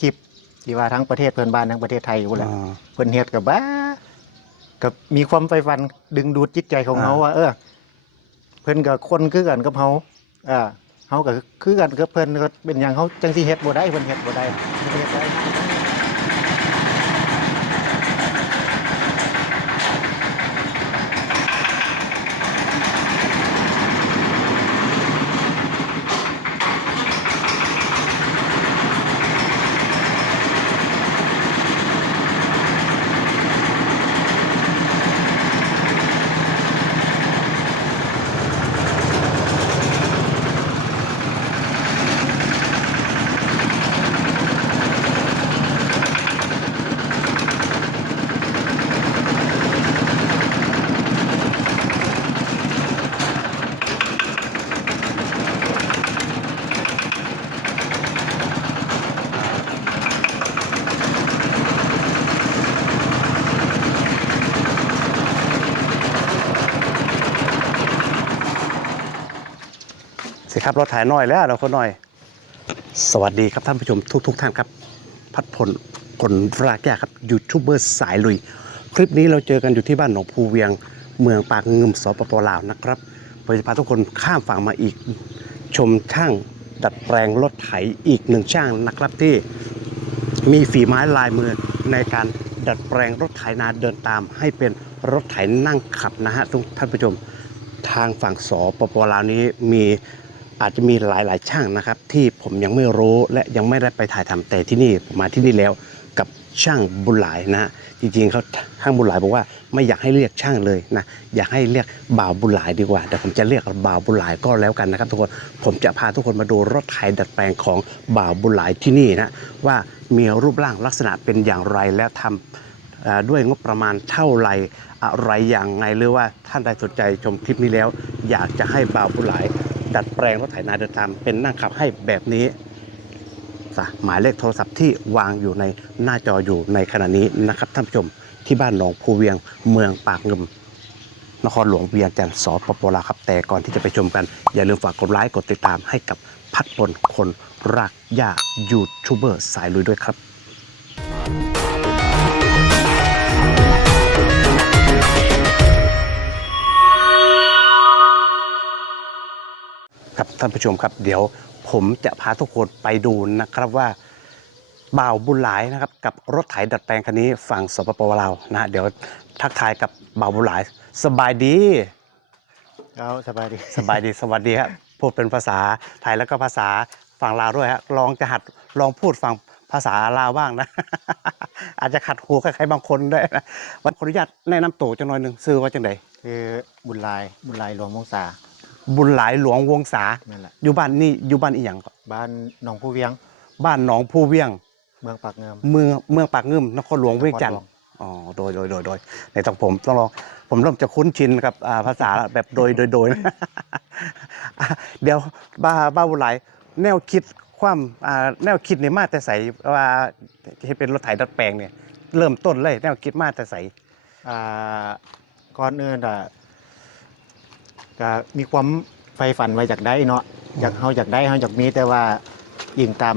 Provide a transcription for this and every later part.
คลิปที่ว่าทั้งประเทศเพื่อนบ้านทั้งประเทศไทยอยู่แหละอ่า เพิ่นเฮ็ดกับบ้ากับมีความใฝ่ฝันดึงดูดจิตใจของอ่าเฮาว่า เออ เพิ่นก็คนคือกันกับเฮาอ่าเฮาก็คือกันกับเพิ่นก็เป็นหยังเฮาจังสิเฮ็ดบ่ได้เพิ่นเฮ็ดบ่ได้เพิ่นเฮ็ดได้ สิครับรถถ่ายน้อยแล้วเราคนน้อย สวัสดีครับท่านผู้ชมทุกทุกๆท่านครับ พัดพลผลรากแก้ครับยูทูบเบอร์สายลุย คลิปนี้เราเจอกันอยู่ที่บ้านหนองภูเวียง เมืองปากเงึมสปปลาวนะครับเราจะพาทุกคนข้ามฝั่งมาอีก ชมช่างดัดแปลงรถไถอีกหนึ่งช่างนะครับที่มีฝีไม้ลายมือในการดัดแปลงรถไถนาเดินตาม ให้เป็นรถไถนั่งขับนะฮะทุกท่านผู้ชม ทางฝั่งสปปลาวนี้มี อาจจะมีหลาย ๆ ช่างนะครับ ที่ผมยังไม่รู้และยังไม่ได้ไปถ่ายทำแต่ที่นี่ผมมาที่นี่แล้วกับช่างบุญหลายนะจริงๆเขาช่างบุญหลายบอกว่าไม่อยากให้เรียกช่างเลยนะอยากให้เรียกบ่าวบุญหลายดีกว่า แต่ผมจะเรียกบ่าวบุญหลายก็แล้วกันนะครับ ทุกคนผมจะพาทุกคนมาดูรถไถดัดแปลงของบ่าวบุญหลายที่นี่นะว่ามีรูปร่างลักษณะเป็นอย่างไรและทำเอ่อด้วยงบประมาณเท่าไหรอะไรอย่างไงหรือว่าท่านใดสนใจชมคลิปนี้แล้ว อยากจะให้บ่าวผู้หลาย ดัดแปลงรถไถนาเดินตามเป็นนั่งขับให้แบบนี้หมายเลขโทรศัพท์ที่วางอยู่ในหน้าจออยู่ในขณะนี้นะครับท่านผู้ชมที่บ้านหนองภูเวียงเมืองปากงึมนครหลวงเวียงจันทร์สปปลาครับแต่ก่อนที่จะไปชมกัน อย่าลืมฝากกดไลค์กดติดตามให้กับพัดพลคนรักหญ้ายูทูบเบอร์สายลุยด้วยครับ ท่านผู้ชมครับ เดี๋ยวผมจะพาทุกคนไปดูนะครับว่าบ่าวบุญหลายนะครับกับรถไถดัดแปลงคันนี้ฝั่งสปปลาวนะฮะเดี๋ยวทักทายกับบ่าวบุญหลาย สบายดีเอาสบายดีสบายดีสวัสดีครับพูดเป็นภาษาไทยแล้วก็ภาษาฝั่งลาวด้วยฮะลองจะหัดลองพูดฝั่งภาษาลาวบ้างนะ อาจจะขัดหูใครๆบางคนด้วยนะวันขออนุญาตแนะนำตัวจังหน่อยหนึ่งซื้อว่าจังไดคือบุญหลายบุญหลายหลวงมงษา บุญหลายหลวงวงศานั่นแหละอยู่บ้านนี่อยู่บ้านอีหยังก่อนบ้านหนองผู้เวียง บ้านหนองผู้เวียง เมืองปากเงิมเมืองเมืองปากงึมนครหลวงเวียงจันทนครหลร์วงอ๋อโดยโดยโดยโดยในต้องผมต้องลองผมเริ่มจะคุ้นชินกับอ่าภาษาแบบโดยโดยโดยอะเดี๋ยวบ้าบ้าบุญหลายแนวคิดความอ่าแนวคิดนี่มาแต่ใสว่าที่เป็นรถไถดัดแปลงเนี่ยเริ่มต้นเลยแนวคิดมาแต่ใส อ่าก่อนอื่นอะ ก็มีความใฝ่ฝันไว้อยากได้เนาะอยากเฮาอยากได้เฮาอยากมีแต่ว่ายิงตาม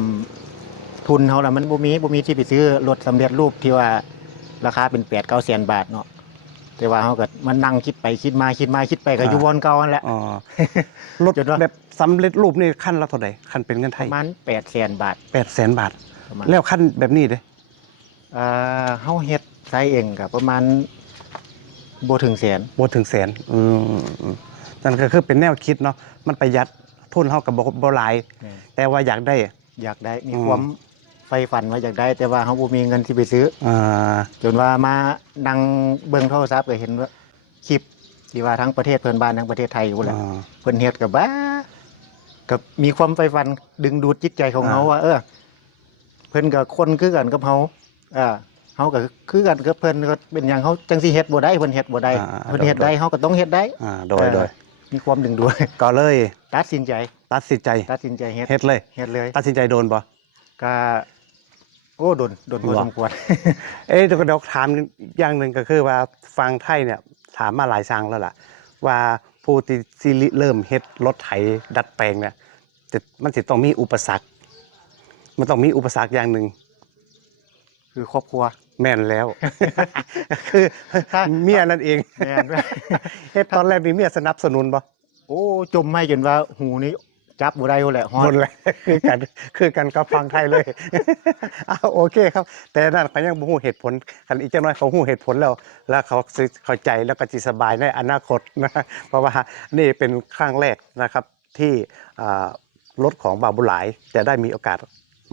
ทุนเฮาละมันบ่มีบ่มีที่ไปซื้อรถสำเร็จรูปที่ว่าราคาเป็น8 9แสนบาทเนาะแต่ว่าเฮาก็มันนั่งคิดไปคิดมาคิดมาคิดไปก็อยู่วนเก่านั่นแหละอ๋อรถจนว่าแบบสำเร็จรูปนี่ขั้นละเท่าไหร่ขั้นเป็นเงินไทปยระมาณ8แสนบาทแปดแสนบาทประมาณแล้วขั้นแบบนี้เด้อ่าเฮาเฮ็ดใช้เองก็ประมาณบ่ถึงแสนบ่ถึงแสนอืมอืม นั่นก็คือเป็นแนวคิดเนาะมันประหยัดทุนเฮากับบ่บ่หลายนี่แต่ว่าอยากได้ อยากได้มีอืม ความใฝ่ฝันว่าอยากได้ แต่ว่าเฮาบ่มีเงินที่ไปซื้อ อ่าจนว่ามานั่งเบิ่งโทรศัพท์ก็เห็นว่าคลิปที่ว่าทั้งประเทศเพื่อนบ้านทั้งประเทศไทยอยู่แหละอ่า เพิ่นเฮ็ดกับบ้ากับมีความใฝ่ฝันดึงดูดจิตใจของอ่าเฮาว่า เออ เพิ่นก็คนคือกันกับเฮาอ่าเฮาก็คือกันกับเพิ่นก็เป็นหยังเฮาจังสิเฮ็ดบ่ได้เพิ่นเฮ็ดบ่ได้อ่าเพิ่นเฮ็ดได้เฮาก็ต้องเฮ็ดได้ อ่าโดยเออ โดย มีความดึงดูดก็เลยตัดสินใจ ตัดสินใจตัดสินใจเฮ็ดเฮ็ดเลย เฮ็ดเลยตัดสินใจโดนบ่ก็โอ้โดนโดนพอหรอสมควรเอ้ยเดี๋ยวเดี๋ยวถามอย่างหนึ่งก็คือว่าฟังไทยเนี่ยถามมาหลายครั้งแล้วล่ะ ว่าผู้ที่สิริเริ่มเฮ็ดรถไถดัดแปลงเนี่ยจะมันสิต้องมีอุปสรรค มันต้องมีอุปสรรคอย่างหนึ่งคือครอบครัว แม่นแล้ว คือถ้าเมียนั่นเองแม่นเฮ็ดตอนแรกมีเมียสนับสนุนบ่โอ้จมไม่จนว่าหูนี้จับบ่ได้แหละฮอหมดดเลยคือกันคือกันกับฟังไทยเลยอ้าวโอเคครับ แต่นั่นเขายังบ่ฮู้เหตุผลคันอีกจังน้อยเขาฮู้เหตุผลแล้ว แล้วเขาสิเข้าใจแล้วก็สิสบายในอนาคตนะเพราะว่านี่เป็นครั้งแรกนะครับที่อ่ารถของบ่าวบุหลายจะได้มีโอกาส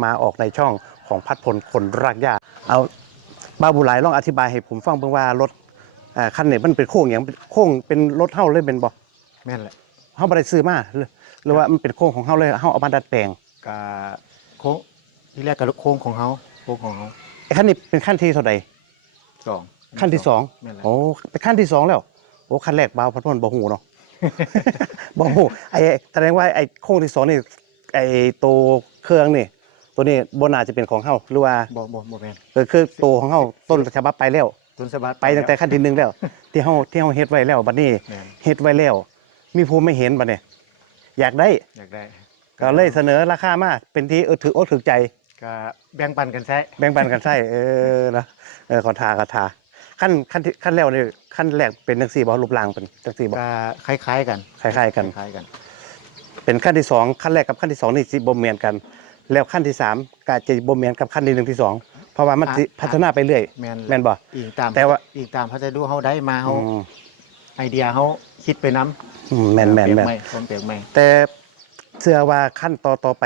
มาออกในช่องของพัดพลคนรากหญ้าเอา บ่าวบุหลายลองอธิบายให้ผมฟังเบิ่งว่ารถอ่าคันนี้มันเป็นโค้งหยังโค้งเป็นรถเฮาเลยเป็นบ่แม่นแหละเฮาบ่ได้ซื้อมาหรือหรือว่ามันเป็นโค้งของเฮาเลยเฮาเอามาดัดแปลงกะโค้งที่แรกกับโค้งของเขาโค้งของเขาไอ้ขั้นนี้เป็นขั้นที่เท่าใดสองขั้นที่สองแม่นแหละโอ้เป็นขั้นที่สองแล้วโอ้ขั้นแรกเบาพัดพนบ่หูเนาะ บ่หูไอ้แสดงว่าไอ้โค้งที่สองนี่ไอ้ตัวเครื่องนี่ ตัวนี้บ่น่าจะเป็นของเฮาหรือว่าบ่บ่บ่แม่นเออคือตัวของเฮาต้นฉบับไปแล้วตุนสบัดไปตั้งแต่ขั้นที่หนึ่งแล้ว ที่เฮาที่เฮาเฮ็ดไว้แล้วบัดนี้แม่นเฮ็ดไว้แล้ว มีผู้ไม่เห็นบัดนี้อยากได้อยากได้ ก็เลยเสนอราคามาเป็นที่เออถืออกถือใจก็แบ่งปันกันใช้แบ่งปันกันใช่เออนะเออขอทาขอทาขั้นขั้นที่ขั้นแรกนี่ขั้นแรกเป็นจังซี่บ่รูปร่างเป็นจังซี่บ่ก็คล้ายๆกันคล้ายๆกันคล้ายๆกัน เป็นขั้นที่สองขั้นแรกกับขั้นที่สองนี่สิบ่เหมือนกัน แล้วขั้นที่สามก็จะบ่เหมือนกับขั้นที่หนึ่งที่สองเพราะว่ามันสิพัฒนาไปเรื่อยแม่นแม่นบ่อิงตามแต่ว่าอิงตามพัสดุเฮาได้มาเฮาอืมไอเดียเฮาคิดไปนํอืมแม่นแม่นแม่นไม่ความเปลี่ยนใหม่แต่เชื่อว่าขั้นต่อต่อไป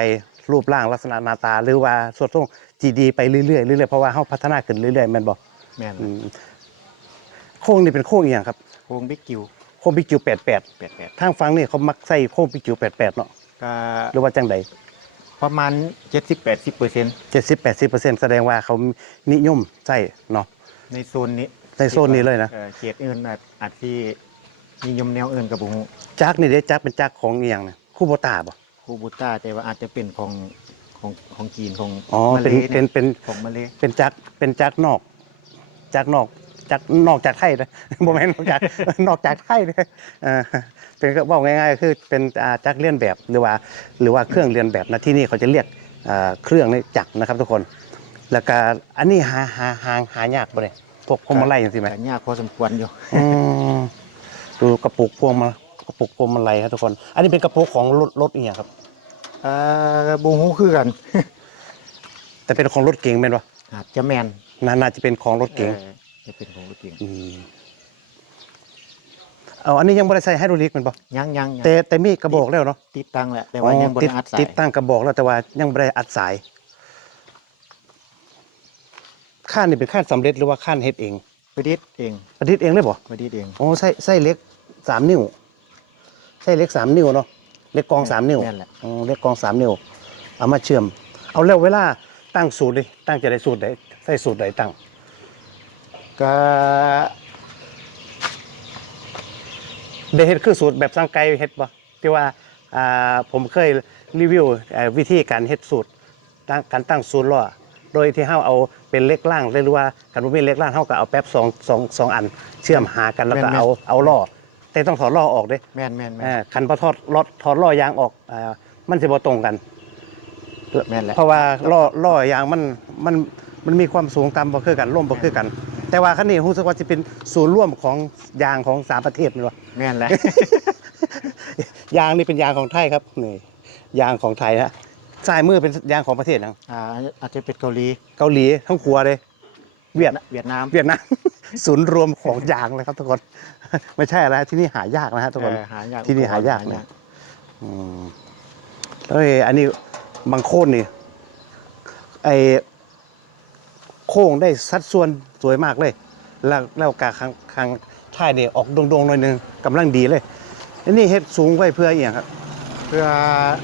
รูปร่างลักษณะหน้าตา หรือว่าส่วนทรงจีดีไปเรื่อยๆเรื่อยๆเพราะว่าเฮาพัฒนาขึ้นเรื่อยๆแม่นบ่แม่นอืมโค้งนี่เป็นโค้งอีหยังครับโค้งบิ๊กกิวโค้งบิ๊กจิ๋ว88 88ทางฟังนี่เขามักใส่โค้งบิ๊กจิ๋ว88เนาะก็หรือว่าจังใด ประมาณ 70-80%เจ็ดสิบแปดสิบเปอร์เซ็นต์แสดงว่าเขานิยมใช่เนาะ ในโซนนี้ในโซนนี้เลยนะ ออเขตอื่นอาจอาจที่นิยมแนวอื่นกับบุฮูจักรนี่เด้จักรเป็นจักรของเอียงเนี่ยคู่โบตาบ่คูบูต้าแต่ว่าอาจจะเป็นของของของจีนของอ๋อมาเป็นลเป็นเป็นของมาเลเป็นจักรเป็นจักรนอกจักรนอก จักรนอกจากไทยนะบ่แม่นนอกจาก นอกจากไทยนะเออเป็นก็บอกง่ายๆก็คือเป็นอ่าจักรเลียนแบบหรือว่า หรือว่าเครื่องเลียนแบบนะที่นี่เขาจะเรียกอ่าเครื่องนี่จักรนะครับทุกคน แล้วก็อันนี้หาหาหาหายากบ่เนี่ยพวกพวงมาลัยจังซี่ไหม แต่ยากพอสมควรอยู่ อืมดูกระปุกพวงมากระปุกพวงมาลัยครับทุกคน อันนี้เป็นกระปุกของรถรถอีกอย่างครับ เอ่อบุฮูคือกันแต่เป็นของรถเก๋งเป็นปะอาจจะแมนนาน่าจะเป็นของรถเก๋งออ จะเป็นของรถเก๋งมเอาอันนี้ยังไม่ได้ใส่ไฮดรอลิกเป็นปะยังยังยังแต่แต่มีกระบอกแล้วเนาะติดตั้งแหละแต่ว่ายังบติริดอัดสายติดตั้งกระบอกแล้วแต่ว่ายังไม่ได้อัดสายข้านนี่เป็นข้านสำเร็จหรือว่าข้านเฮ็ดเองประดิษฐ์เองประดิษฐ์เองเลยบ่ ประดิษฐ์เองโอ้ใส่ใส่เล็กสามนิ้วใส่เล็กสามนิ้วเนาะเล็กกองสามนิ้วแม่นแหละอ๋อเล็กกองสามนิ้วเอามาเชื่อม เอาแล้วเวลาตั้งสูตรดิตั้งจะได้สูตรใดใส่สูตรใดตั้ง ก็ได้เฮ็ดคือสูตรแบบสังไกเฮ็ดบ่ที่ว่าอ่าผมเคยรีวิวเอ่อวิธีการเฮ็ดสูตรตั้งการตั้งสูตรล้อโดยที่เฮาเอาเป็นเล็กล่างหรือว่าการบ่มีเล็กล่างเฮาก็เอาแป๊บสองสองสองอัน เชื่อมหากันแล้วก็เอาเอาล้อแต่ต้องถอดล้อออกเด้แม่นแม่นแม่นอ่าคันพอทอดล้อถอดล้อยางออกอ่ามันจะบ่ตรงกันแม่นแหละเพราะว่าล้อล้อยางมันมันมันมีความสูงต่ำบ่คือกันร่มบ่คือกัน แต่ว่าคันนี้รู้สึกว่าสิเป็นศูนย์ร่วมของยางของสามประเทศแม่นบ่แม่นแหละยางนี่เป็นยางของไทยครับนี่ยางของไทยฮะซ้ายมือเป็นยางของประเทศนะอ่าอาจจะเป็นเกาหลีเกาหลีทั้งครัวเลย เวียดเวียดนามเวียดนามศูนย์รวมของยางเลยครับทุกคน ไม่ใช่อะไรที่นี่หายากนะฮะทุกคนเออหายากที่นี่หายากนะอืมแล้วไอ้อันนี้บางโคนนี่ไอ้ โค้งได้สัดส่วนสวยมากเลย แล้วแล้วกาคางคางท้ายนี่ออกดวงๆหน่อยหนึงกำลังดีเลยอันนี้เฮ็ดสูงไว้เพื่ออีหยังครับ เพื่อ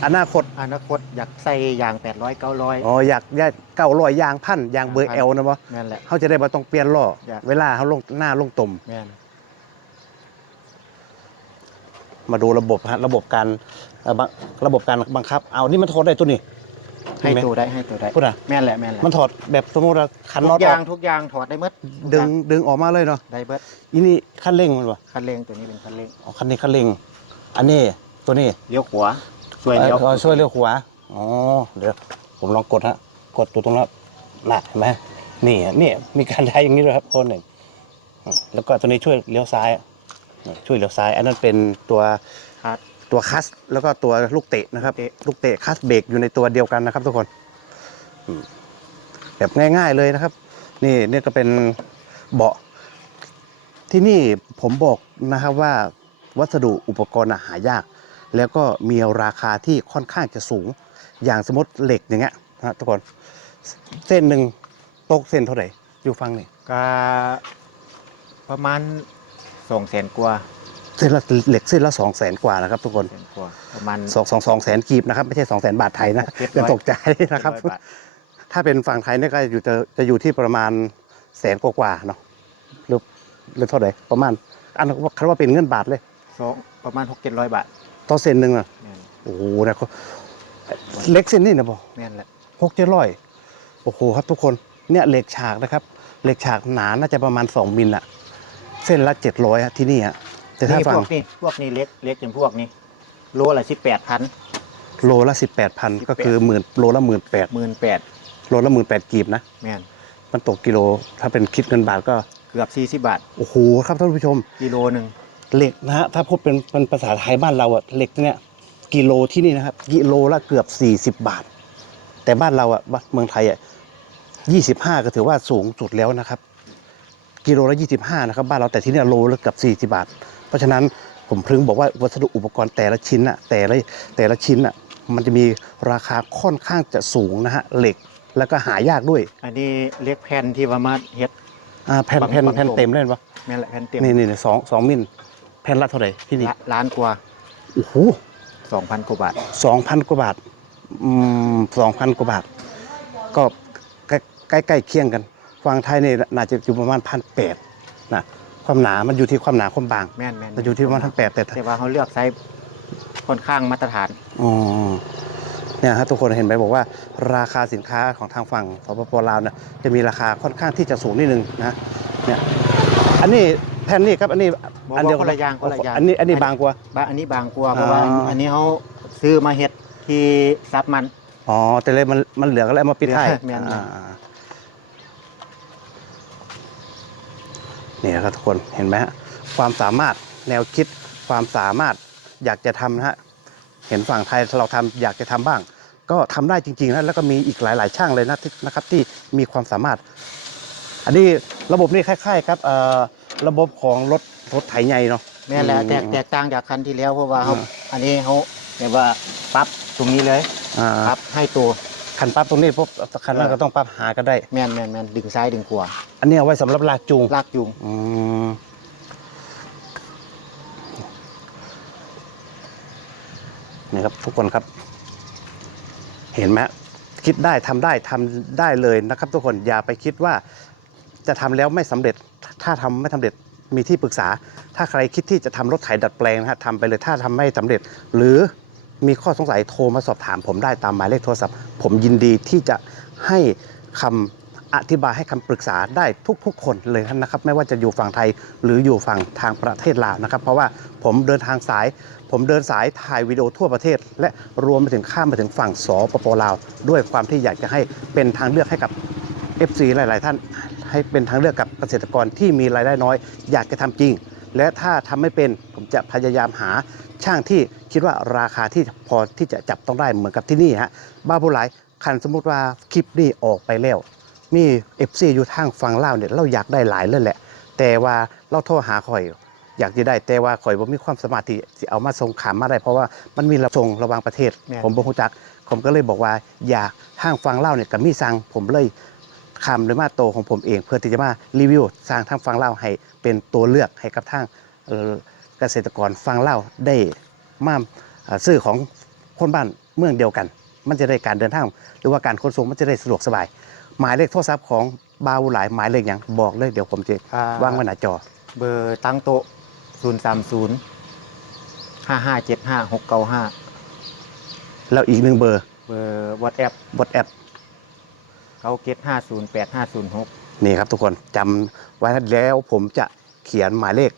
อนาคตอนาคตอยากใส่ยาง 800 900 อ๋ออยากอยากเก้าร้อยยางพันยางเบอร์พันเอลนะบ่แม่นแหละเขาจะได้บ่ต้องเปลี่ยนล้ออยาก เวลาเขาลงหน้าลงตุ่มแม่นมาดูระบบฮะระบบการเอ่อบังระบบการบังคับ เอานี่มันถอดได้ตัวนี้ ให้ตัวได้ให้ตัวได้พูดอะแม่นแหละแม่นแหละมันถอดแบบสมมติว่าคันทุน็อตกอย่างทุกอย่างถอดได้หมดทุกดึองย่าดึงออกมาเลยเนาะได้เบิดอีนี่คันเร่งมันบ่คันเร่งตัวนี้เป็นคันเร่งอ๋อคันนี้คันเร่ง อันนี้ตัวนี้เลี้ยวขวาช่วยเลี้ยวเอ่อช่วยเลี้ยวขวาอ๋อเดี๋ยวผมลองกดฮะกดตัวตรงนั้นน่ะเห็นไหมนี่อะนี่มีการได้อย่างนี้ด้วยครับคนหนึ่งอืมแล้วก็ตัวนี้ช่วยเลี้ยวซ้ายอะช่วยเลี้ยวซ้าย อันนั้นเป็นตัวครับ ตัวคัสแล้วก็ตัวลูกเตะนะครับเตะลูกเตะคัสเบรกอยู่ในตัวเดียวกันนะครับ ทุกคนอืมแบบง่าย ๆเลยนะครับ นี่นี่ก็เป็นเบาะ ที่นี่ผมบอกนะครับว่าวัสดุอุปกรณ์อะหายาก แล้วก็มีราคาที่ค่อนข้างจะสูง อย่างสมมติเหล็กอย่างเงี้ยนะทุกคนเส้นหนึ่งตกเส้นเท่าไหร่อยู่ฟังนี่ก็ประมาณสองแสนกว่า เส้นละเหล็กเส้นละสองแสนกว่านะครับทุกคนแสนกว่าประมาณสองสองสองแสนกีบนะครับไม่ใช่สองแสนบาทไทยนะเจ็ดร้อยจะตกใจนะครับ700าทถ้าเป็นฝั่งไทยเนี่ยก็อยู่จะจะอยู่ที่ประมาณแสนกว่าๆเนาะหรือหรือเท่าไหร่ประมาณ อันนั้นคันว่าเป็นเงินบาทเลยสองประมาณหกเจ็ดร้อยบาทต่อเส้นหนึ่งอะแม่นโอ้โหนะเขาเล็กเส้นนี่นะบอกแม่นแหละหกเจ็ดร้อยโอ้โหครับทุกคนเนี่ยเหล็กฉากนะครับเหล็กฉากหนาน่าจะประมาณสองมิลอะเส้นละเจ็ดร้อยที่นี่ฮะ แต่ถ้านี่ฟัพงวกนี้พวกนี้เล็กเล็กอย่างพวกนี้โลละสิบแปดพัน โลละสิบแปดพันก็คือหมื่นโลละหมื่นแปดหมื่นแปดโลละหมื่นแปดกีบนะ แม่นมันตกกิโล ถ้าเป็นคิดเงินบาทก็ เกือบสี่สิบบาทโอ้โหครับท่านผู้ชม กิโลหนึ่งเหล็กนะฮะถ้าพูดเป็นเป็นภาษาไทยบ้านเราอะเหล็กเนี่ยกิโลที่นี่นะครับกิโลละเกือบ 40 บาท แต่บ้านเราอะบ้านเมืองไทยอะ25 ก็ถือว่าสูงสุดแล้วนะครับ กิโลละ25นะครับบ้านเราแต่ที่เนี่ยโลละเกือบ40 บาท เพราะฉะนั้นผมพึงบอกว่าวัสดุอุปกรณ์แต่ละชิ้นอะแต่ละแต่ละชิ้นอะมันจะมีราคาค่อนข้างจะสูงนะฮะเหล็กแล้วก็หายากด้วยอันนี้เล็กแผ่นที่ว่ามาเฮ็ดอ่าแผ่นบางแผ่นบางแผ่นตรงเต็มเล่นปะแม่นแหละแผ่นเต็มนี่นี่นี่สองสองมิลแผ่นละเท่าไหร่ที่นี่ละล้านกว่าโอ้โหสองพันกว่าบาทสองพันกว่าบาทอืมสองพันกว่าบาท ก็ใกล้ใกล้ใกล้เคียงกันฝั่งไทยนี่น่าจะอยู่ประมาณพันแปดนะ ความหนา มันอยู่ที่ความหนาความบาง แม่นแม่นมันอยู่ที่ประมาณพันแปดแต่แต่ว่าเขาเลือกไซส์ค่อนข้างมาตรฐานอ๋อเนี่ยฮะทุกคนเห็นไหมบอกว่า ราคาสินค้าของทางฝั่งสปปลาวเนี่ยจะมีราคาค่อนข้างที่จะสูงนิดนึงนะเนี่ยอันนี้แผ่นนี้ครับอันนี้บอกอันเดียวว่าคนละอย่างคนละอย่างอันนี้อันนี้บางกว่าบางอันนี้บางกว่าเพราะว่าอ่าอันนี้เขาซื้อมาเฮ็ดที่ซับมันอ๋อแต่เลยมันมันเหลือก็เลยเอามาปิดท้าย แม่ นๆอ่าเนี่ยครับทุกคนเห็นไหมฮะความสามารถแนวคิดความสามารถอยากจะทำนะฮะเห็นฝั่งไทยเราทำอยากจะทำบ้าง ก็ทำได้จริงๆนะแล้วก็มีอีกหลาย ๆ ช่างเลยนะที่นะครับที่มีความสามารถ อันนี้ระบบนี้คล้ายๆครับเอ่อระบบของรถรถไถใหญ่เนาะแม่นแหละอืมแตกแตกต่างจากคันที่แล้วเพราะว่าเขาอ่าอันนี้เขาแบบว่าปรับตรงนี้เลยอ่าปรับให้ตัว คันปั๊บตรงนี้ปุ๊บคันนั้นเออก็ต้องปั๊บหาก็ได้ แม่นแม่นแม่นดึงซ้ายดึงขวาอันนี้เอาไว้สำหรับลากจูงลากจูงอืมนี่ครับทุกคนครับ เห็นไหมฮะคิดได้ทำได้ทำได้เลยนะครับ ทุกคนอย่าไปคิดว่า จะทำแล้วไม่สำเร็จ ถ้าทำไม่สำเร็จมีที่ปรึกษา ถ้าใครคิดที่จะทำรถไถดัดแปลงนะฮะทำไปเลยถ้าทำไม่สำเร็จ หรือ มีข้อสงสัยโทรมาสอบถามผมได้ตามหมายเลขโทรศัพท์ ผมยินดีที่จะให้คำอธิบายให้คำปรึกษาได้ทุกๆ คนเลยนะครับ ไม่ว่าจะอยู่ฝั่งไทยหรืออยู่ฝั่งทางประเทศลาวนะครับ เพราะว่าผมเดินทางสาย ผมเดินสายถ่ายวิดีโอทั่วประเทศ และรวมไปถึงข้ามไปถึงฝั่งสปปลาว ด้วยความที่อยากจะให้เป็นทางเลือกให้กับ FC หลาย ๆ ท่านให้เป็นทางเลือกกับเกษตรกรที่มีรายได้น้อย อยากจะทำจริง และถ้าทำไม่เป็นผมจะพยายามหา ช่างที่คิดว่าราคาที่พอที่จะจับต้องได้เหมือนกับที่นี่ฮะบ้าผู้หลายคันสมมุติว่าคลิปนี้ออกไปแล้วมี FC อยู่ทางฝั่งลาวเนี่ยเราอยากได้หลายเลยแหละ แต่ว่าเราโทรหาข่อย อยากจะได้แต่ว่าข่อยบ่มีความสามารถที่สิเอามาส่งขามมาได้เพราะว่ามันมีระส่งระหว่างประเทศแม่นผมบ่รู้จัก ผมก็เลยบอกว่าอยากทางฟังเล่าวเนี่ยกับมีสั่งผมเลยคำหรือมาโตวของผมเอง เพื่อที่จะมารีวิวสร้างทางฟังเล่าวให้เป็นตัวเลือกให้กับทาง เอ่อเกษตรกรฟังเล่าวได้มาเอ่อซื้อของคนบ้านเมืองเดียวกัน มันจะได้การเดินทางหรือว่าการขนส่งมันจะได้สะดวกสบาย หมายเลขโทรศัพท์ของบาวหลายหมายเลขอย่างบอกเลยเดี๋ยวผมจะอ่วางไว้หน้าจอ เบอร์ตั้งโต๊ะศูนย์สามศูนย์ห้าห้าเจ็ดห้าหกเก้าห้าแล้วอีกหนึ่งเบอร์เบอร์วอทแอปวอทแอปเก้าเจ็ดห้าศูนย์แปดห้าศูนย์หกนี่ครับทุกคนจำไว้แล้วผมจะเขียนหมายเลข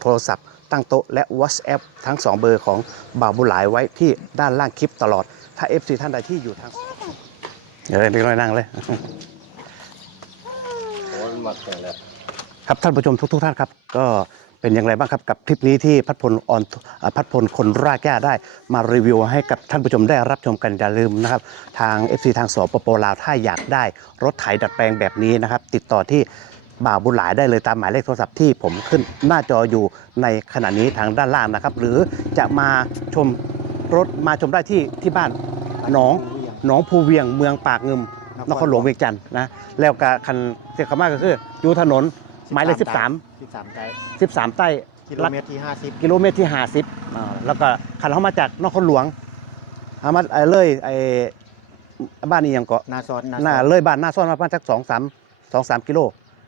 โทรศัพท์ ตั้งโต๊ะและ WhatsApp ทั้ง 2 เบอร์ของบ่าวบุญหลายไว้ที่ด้านล่างคลิปตลอด ถ้า FC ท่านใดที่อยู่ทางเออเด็กน้อยนั่งเลยมักแต่ละครับท่านผู้ชมทุกทท่านครับ ก็เป็นอย่างไรบ้างครับกับคลิปนี้ที่พัดพลออนอ่าพัดพลคนรากหญ้าได้มารีวิวให้กับท่านผู้ชมได้รับชมกันอย่าลืมนะครับ ทาง FC ทางสปปลาวถ้าอยากได้รถไถดัดแปลงแบบนี้นะครับ ติดต่อที่ บ่าวบุญหลายได้เลยตามหมายเลขโทรศัพท์ที่ผมขึ้นหน้าจออยู่ในขณะนี้ทางด้านล่างนะครับ หรือจะมาชมรถมาชมได้ที่ที่บ้านหนองหนองภูเวียงเมืองปากเงิมนครหลวงเวียงจันทร์นะแล้วก็คันเสียขมากก็คืออยู่ถนนหมายเลข13 13ใจ13 ใต้กิโลเมตรที่ 50 กิโลเมตรที่ 50อ่าแล้วก็คันเขามาจากนครหลวงเอามาไอ้เลยไอ้บ้านนี้ยังเกาะนาซอนหน้าเลยบ้านหน้าซ่อนมาประมาณสักสองสามสองสามกิโล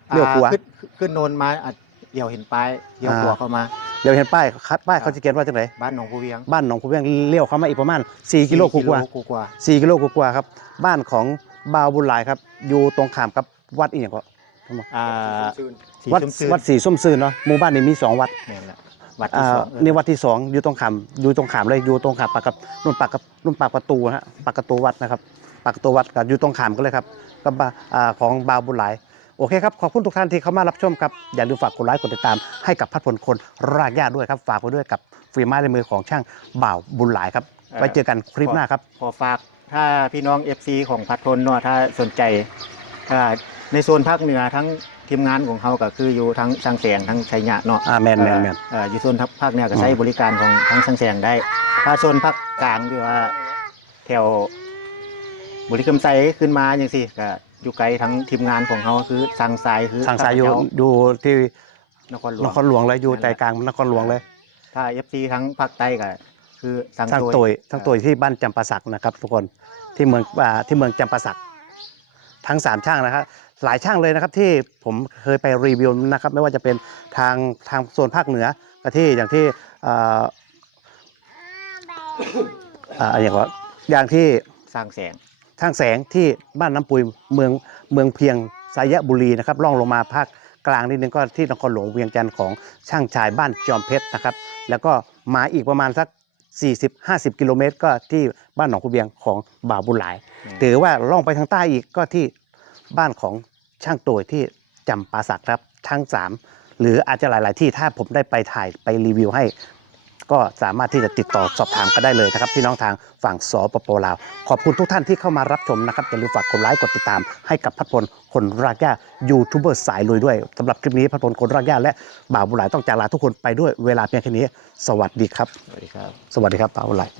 เลี้ยวขวาอ่ขึ้นขึ้นโนนมาอะเดี๋ยวเห็นป้ายเดี๋ยวอ่าขวาเข้ามาเดี๋ยวเห็นป้ายคัดป้ายเขาจะเขียนว่าจังไหนบ้านหนองคูเวียงบ้านหนองคูเวียงเลี้ยวเข้ามาอีกประมาณ 4 กิโลกว่ากว่าๆ4กิโลกว่าๆครับบ้านของบาวบุญหลายครับ อยู่ตรงข้ามกับวัดอีกอย่างก็อ่าสีวัดชุ่มซื่นวัดสีส้มซื่นเนาะหมู่บ้านนี้มีสองวัดนี่นแหละวัดอ่าที่สองนี่วัดที่สองอยู่ตรงขามอยู่ตรงขามเลยอยู่ตรงขามปากกับนุ่นปากกับนุ่นปากประตูฮะปากประตูวัดนะครับ ปากประตูวัดกับอยู่ตรงขามกันเลยครับกับบาอ่าของบาวบุญหลาย โอเคครับ ขอบคุณทุกท่านที่เข้ามารับชมครับ อย่าลืมฝากกดไลค์กดติดตามให้กับพัดพลคนรากหญ้าด้วยครับ ฝากไว้ด้วยกับฝีไม้ลายมือของช่างบ่าวบุญหลายครับไว้เจอกันคลิปหน้าครับ ขอฝากถ้าพี่น้อง FC ของพัดพลเนาะถ้าสนใจอ่าในโซนภาคเหนือทั้งทีมงานของเขาก็คืออยู่ทั้งช่างแสงทั้งชัยยะเนาะอ่าแมนแมนแมนเอ่ออยู่โซนภาคเหนือก็อืมใช้บริการของทั้งช่างแสงได้ ถ้าโซนภาคกลางหรือว่าแถวบริกรรมไซขึ้นมาอย่างสิก็ อยู่ไกลทั้งทีมงานของเขาคือทางซ้ายคือทางสายอยู่แถวอยู่ที่นครหลวนงครหลวงเลยอยู่ใจกลางนครหลวงเลยถ้า FC ทั้งภาคใต้ก็คือทางทั้งโดยตัวทั้งตัวที่บ้านจำปาสักนะครับ ทุกคนที่เมืองอ่าที่เมืองจำปาสักทั้งสามช่างนะครับ หลายช่างเลยนะครับที่ผมเคยไปรีวิวนะครับ ไม่ว่าจะเป็นทางทางโซนภาคเหนือก็ที่อย่างที่เอ่อ อ่าอย่างว่าอย่างที่สร้างแสงช่างแสงที่บ้านน้ำปุยเมืองเมืองเพียงสายบุรีนะครับล่องลงมาภาคกลางนิดนึงก็ที่นครหลวงเวียงจันทร์ของช่างชายบ้านจอมเพชรนะครับ แล้วก็มาอีกประมาณสัก 40-50 กิโลเมตร ก็ที่บ้านหนองคูเวียงของบ่าวบุญหลายถือว่าล่องไปทางใต้อีกก็ที่บ้านของช่างตัวที่จำปาสักครับทั้ง 3 หรืออาจจะหลาย ๆ ที่ถ้าผมได้ไปถ่ายไปรีวิวให้ ก็สามารถที่จะติดต่อสอบถามกันได้เลยนะครับพี่น้องทางฝั่งสปปลาว ขอบคุณทุกท่านที่เข้ามารับชมนะครับอย่าลืมฝากกดไลค์กดติดตาม ให้กับพัดพลคนรากหญ้ายูทูบเบอร์สายลุยด้วยสำหรับคลิปนี้พัดพลคนรากหญ้าและบ่าวบุญหลายต้องจากลาทุกคนไปด้วยเวลาเพียงแค่นี้ สวัสดีครับ สวัสดีครับ สวัสดีครับบ่าวบุญหลาย